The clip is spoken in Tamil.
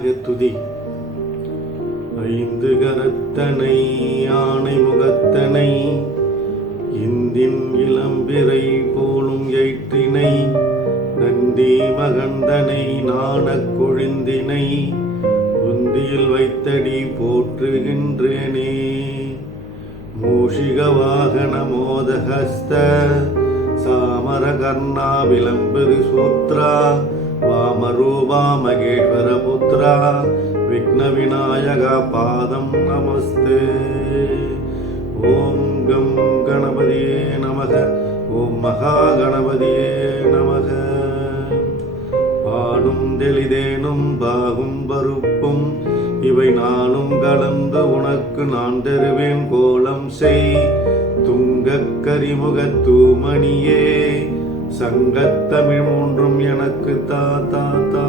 துதி. ஐந்து கரத்தனை ஆணை முகத்தனை இந்தின் இளம்பிறை போலும் எயிற்றினை நந்தி மகந்தனை நாணக் கொழுந்தினை உந்தியில் வைத்தடி போற்றுகின்றேனே. மூஷிக வாகன மோதஹஸ்த சாமர கர்ணா விளம்பரி சூத்ரா வாமரூபா மகேஸ்வர புத்ரா விக்ன விநாயக பாதம் நமஸ்தே. ஓம் கம் கணபதியே நமக. ஓம் மகா கணபதியே நமக. பாடும் தெளிதேனும் பாகும் பருப்பும் இவை நாளும் கலந்து உனக்கு நான் தருவேன் கோலம் செய். துங்கக் கரிமுகத் தூமணியே சங்கத்தமிழ் மூன்றும் எனக்கு தா தா தா.